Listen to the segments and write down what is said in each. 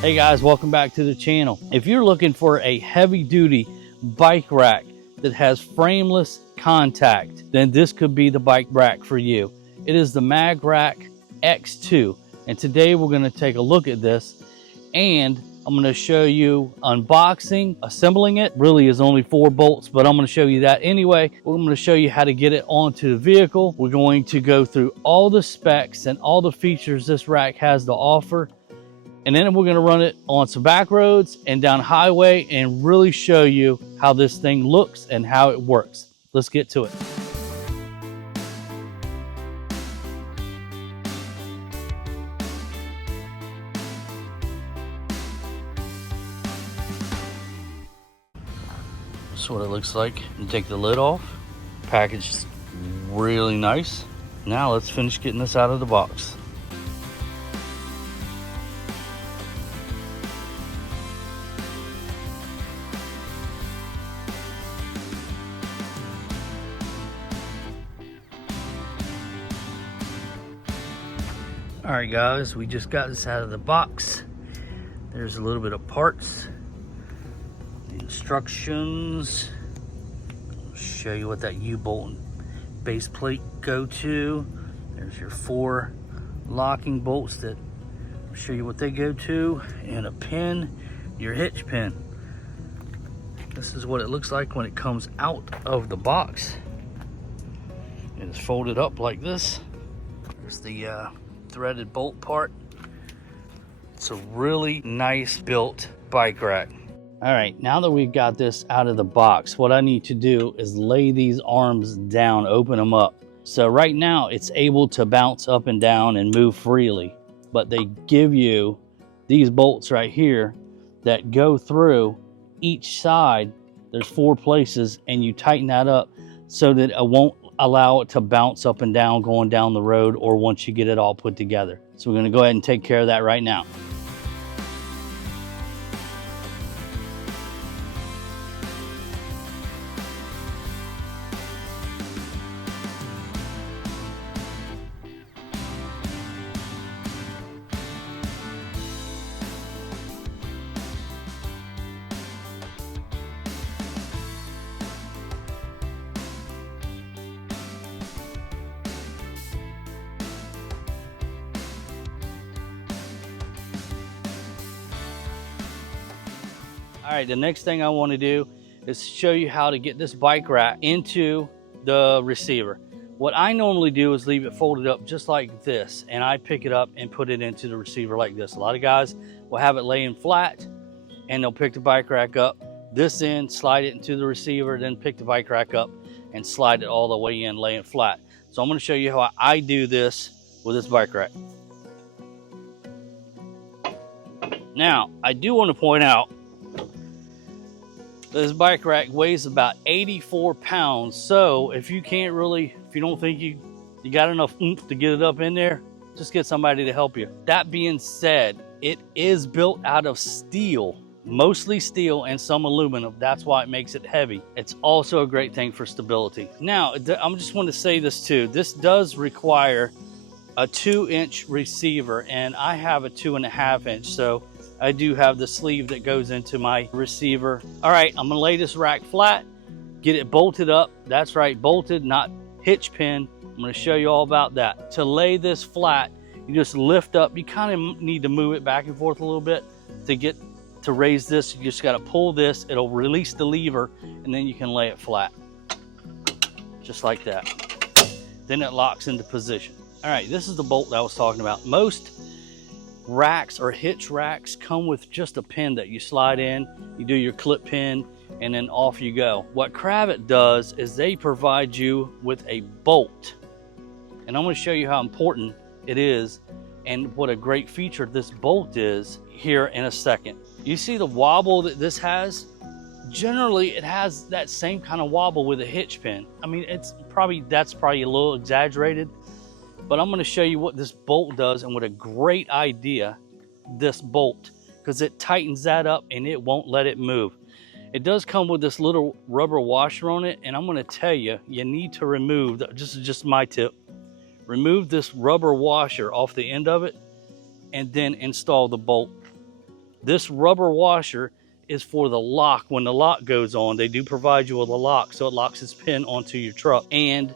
Hey guys, welcome back to the channel. If you're looking for a heavy duty bike rack that has frameless contact, then this could be the bike rack for you. It is the Mag Rack X2, and today we're going to take a look at this, and I'm going to show you unboxing. Assembling it really is only 4 bolts, but I'm going to show you that anyway. We're going to show you how to get it onto the vehicle. We're going to go through all the specs and all the features this rack has to offer. And then we're going to run it on some back roads and down highway and really show you how this thing looks and how it works. Let's get to it. That's what it looks like. You take the lid off. Package is really nice. Now let's finish getting this out of the box. All right guys, we just got this out of the box. There's a little bit of parts, the instructions. I'll show you what that U-bolt and base plate go to. There's your 4 locking bolts that I'll show you what they go to, and a pin, your hitch pin. This is what it looks like when it comes out of the box. It is folded up like this. There's the threaded bolt part. It's a really nice built bike rack. All right, now that we've got this out of the box, what I need to do is lay these arms down, open them up. So right now it's able to bounce up and down and move freely, but they give you these bolts right here that go through each side. There's 4 places, and you tighten that up so that it won't allow it to bounce up and down going down the road or once you get it all put together. So we're going to go ahead and take care of that right now. All right, the next thing I want to do is show you how to get this bike rack into the receiver. What I normally do is leave it folded up just like this, and I pick it up and put it into the receiver like this. A lot of guys will have it laying flat, and they'll pick the bike rack up this end, slide it into the receiver, then pick the bike rack up and slide it all the way in, laying flat. So I'm going to show you how I do this with this bike rack. Now, I do want to point out this bike rack weighs about 84 pounds. So if you don't think you got enough oomph to get it up in there, just get somebody to help you. That being said, it is built out of steel, mostly steel and some aluminum. That's why it makes it heavy. It's also a great thing for stability. Now, I just want to say this too. This does require a 2-inch receiver, and I have a 2.5-inch. So I do have the sleeve that goes into my receiver. All right, I'm gonna lay this rack flat, get it bolted up. That's right, bolted, not hitch pin. I'm gonna show you all about that. To lay this flat, you just lift up. You kind of need to move it back and forth a little bit to raise this. You just gotta pull this, it'll release the lever, and then you can lay it flat. Just like that. Then it locks into position. All right, this is the bolt that I was talking about. Most racks or hitch racks come with just a pin that you slide in, you do your clip pin, and then off you go. What Kravit does is they provide you with a bolt, and I'm going to show you how important it is and what a great feature this bolt is here in a second. You see the wobble that this has? Generally it has that same kind of wobble with a hitch pin. I mean, that's probably a little exaggerated, but I'm going to show you what this bolt does and what a great idea this bolt, because it tightens that up and it won't let it move. It does come with this little rubber washer on it, and I'm going to tell you, you need to remove, this is just my tip, remove this rubber washer off the end of it and then install the bolt. This rubber washer is for the lock. When the lock goes on, they do provide you with a lock, so it locks its pin onto your truck. And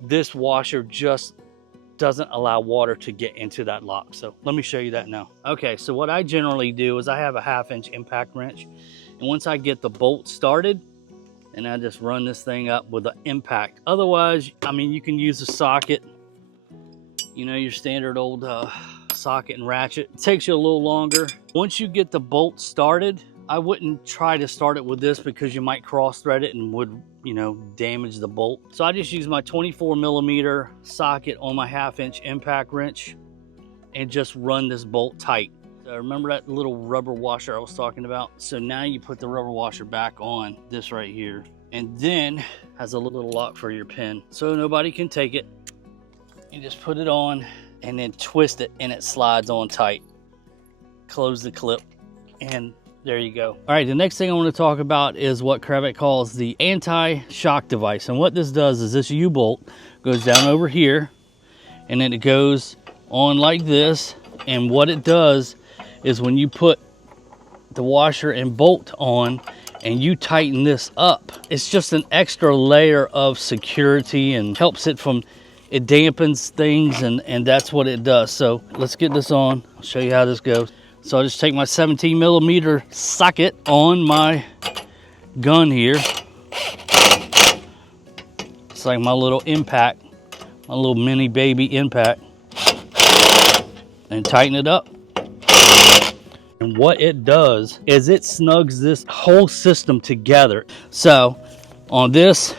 this washer just doesn't allow water to get into that lock. So let me show you that now. Okay, so what I generally do is I have a 1/2-inch impact wrench. And once I get the bolt started, and I just run this thing up with an impact. Otherwise, I mean, you can use a socket, you know, your standard old socket and ratchet. It takes you a little longer. Once you get the bolt started, I wouldn't try to start it with this because you might cross thread it and would, you know, damage the bolt. So I just use my 24mm socket on my 1/2-inch impact wrench and just run this bolt tight. So remember that little rubber washer I was talking about? So now you put the rubber washer back on this right here, and then has a little lock for your pin so nobody can take it. You just put it on and then twist it and it slides on tight. Close the clip and there you go. All right, the next thing I want to talk about is what Kravet calls the anti-shock device. And what this does is this U-bolt goes down over here and then it goes on like this. And what it does is when you put the washer and bolt on and you tighten this up, it's just an extra layer of security and helps it from, it dampens things, and that's what it does. So let's get this on. I'll show you how this goes. So I'll just take my 17mm socket on my gun here. It's like my little impact, my little mini baby impact, and tighten it up. And what it does is it snugs this whole system together. So on this,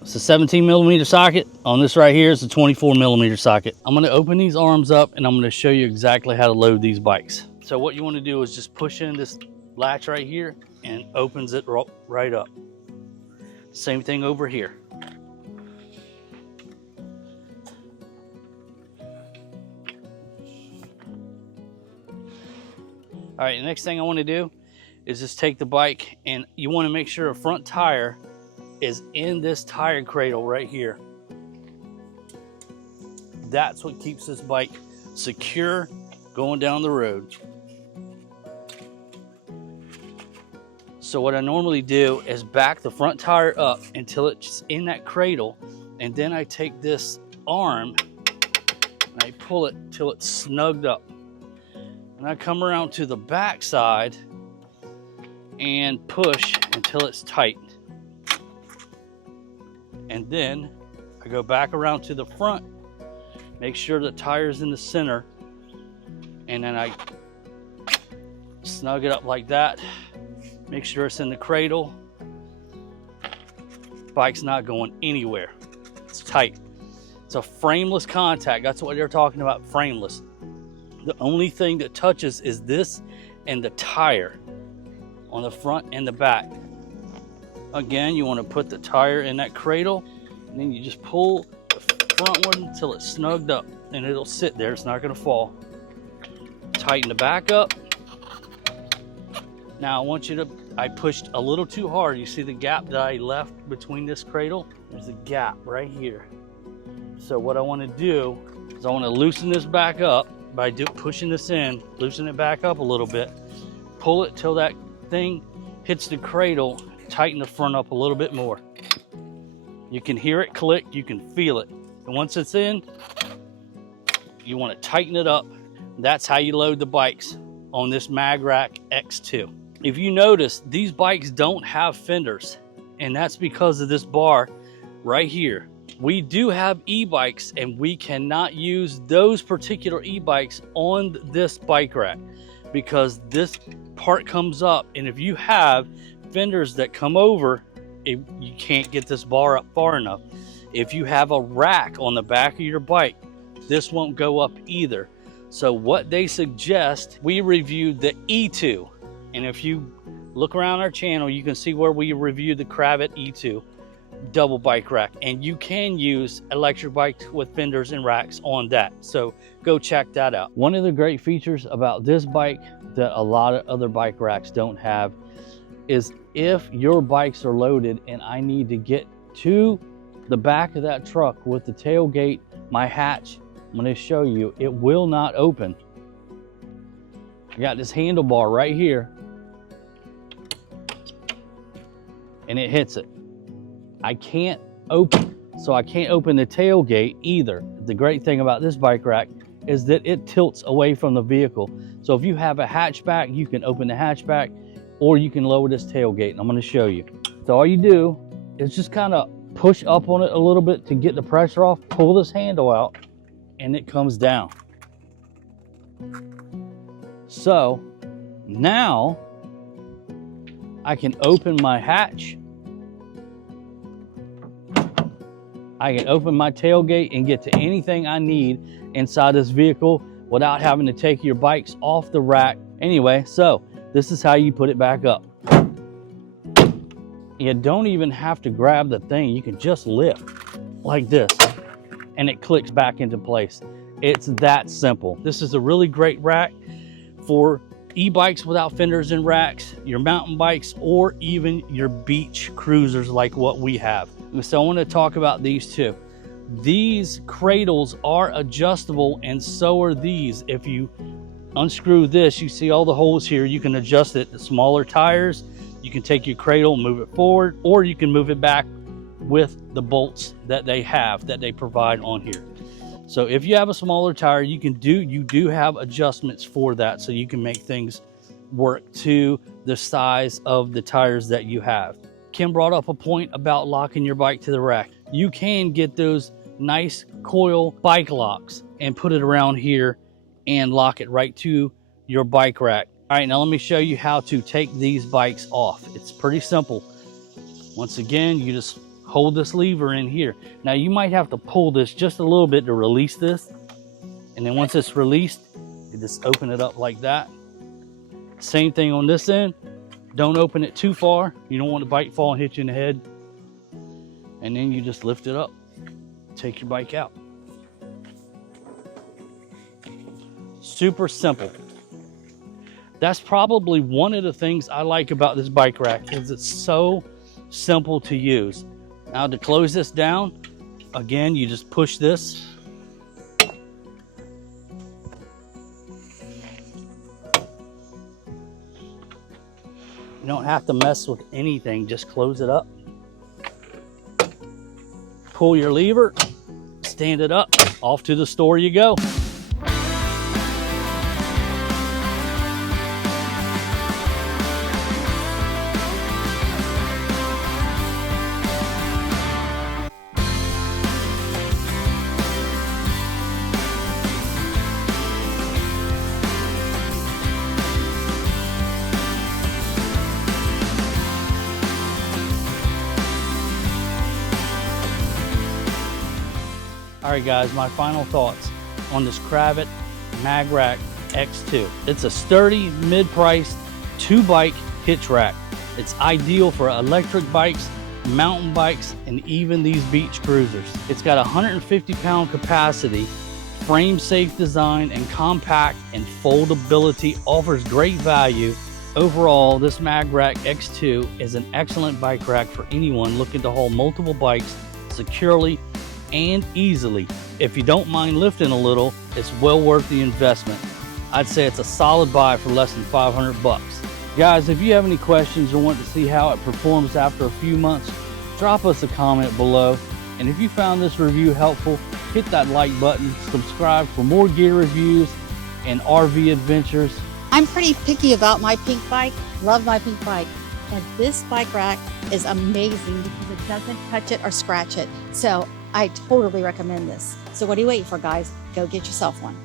it's a 17mm socket. On this right here, it's a 24mm socket. I'm gonna open these arms up and I'm gonna show you exactly how to load these bikes. So what you wanna do is just push in this latch right here and opens it right up. Same thing over here. All right, the next thing I want to do is just take the bike, and you want to make sure a front tire is in this tire cradle right here. That's what keeps this bike secure going down the road. So what I normally do is back the front tire up until it's in that cradle, and then I take this arm and I pull it till it's snugged up. And I come around to the back side and push until it's tight. And then I go back around to the front, make sure the tire's in the center, and then I snug it up like that. Make sure it's in the cradle. Bike's not going anywhere. It's tight. It's a frameless contact. That's what they're talking about, frameless. The only thing that touches is this and the tire on the front and the back. Again, you want to put the tire in that cradle, and then you just pull the front one until it's snugged up, and it'll sit there. It's not going to fall. Tighten the back up. Now I want you to, I pushed a little too hard. You see the gap that I left between this cradle? There's a gap right here. So what I want to do is I want to loosen this back up by pushing this in, loosen it back up a little bit, pull it till that thing hits the cradle, tighten the front up a little bit more. You can hear it click, you can feel it. And once it's in, you want to tighten it up. That's how you load the bikes on this MagRack X2. If you notice, these bikes don't have fenders, and that's because of this bar right here. We do have e-bikes, and we cannot use those particular e-bikes on this bike rack because this part comes up, and if you have fenders that come over, you can't get this bar up far enough. If you have a rack on the back of your bike, this won't go up either. So what they suggest, we reviewed the E2, and if you look around our channel, you can see where we reviewed the Kravet E2 double bike rack, and you can use electric bikes with fenders and racks on that, so go check that out. One of the great features about this bike that a lot of other bike racks don't have is if your bikes are loaded and I need to get to the back of that truck with the tailgate, my hatch, I'm going to show you, it will not open. I got this handlebar right here, and it hits it. I can't open, so I can't open the tailgate either. The great thing about this bike rack is that it tilts away from the vehicle. So if you have a hatchback, you can open the hatchback, or you can lower this tailgate, and I'm gonna show you. So all you do is just kind of push up on it a little bit to get the pressure off, pull this handle out, and it comes down. So now I can open my hatch, I can open my tailgate and get to anything I need inside this vehicle without having to take your bikes off the rack. Anyway, so this is how you put it back up. You don't even have to grab the thing. You can just lift like this and it clicks back into place. It's that simple. This is a really great rack for e-bikes without fenders and racks, your mountain bikes, or even your beach cruisers like what we have. So I want to talk about these two. These cradles are adjustable, and so are these. If you unscrew this, you see all the holes here. You can adjust it to smaller tires. You can take your cradle, move it forward, or you can move it back with the bolts that they have, that they provide on here. So if you have a smaller tire, you do have adjustments for that, so you can make things work to the size of the tires that you have. Kim brought up a point about locking your bike to the rack. You can get those nice coil bike locks and put it around here and lock it right to your bike rack. All right, now let me show you how to take these bikes off. It's pretty simple. Once again, you just hold this lever in here. Now you might have to pull this just a little bit to release this. And then once it's released, you just open it up like that. Same thing on this end. Don't open it too far. You don't want the bike fall and hit you in the head. And then you just lift it up, take your bike out. Super simple. That's probably one of the things I like about this bike rack, is it's so simple to use. Now to close this down, again, you just push this. You don't have to mess with anything, just close it up. Pull your lever, stand it up, off to the store you go. All right guys, my final thoughts on this Kravit Mag Rack X2. It's a sturdy, mid-priced, 2-bike hitch rack. It's ideal for electric bikes, mountain bikes, and even these beach cruisers. It's got 150-pound capacity, frame-safe design, and compact and foldability offers great value. Overall, this Mag Rack X2 is an excellent bike rack for anyone looking to haul multiple bikes securely and easily. If you don't mind lifting a little, it's well worth the investment. I'd say it's a solid buy for less than 500 bucks. Guys, if you have any questions or want to see how it performs after a few months, drop us a comment below. And if you found this review helpful, hit that like button, subscribe for more gear reviews and RV adventures. I'm pretty picky about my pink bike, love my pink bike. And this bike rack is amazing because it doesn't touch it or scratch it. So I totally recommend this. So what are you waiting for, guys? Go get yourself one.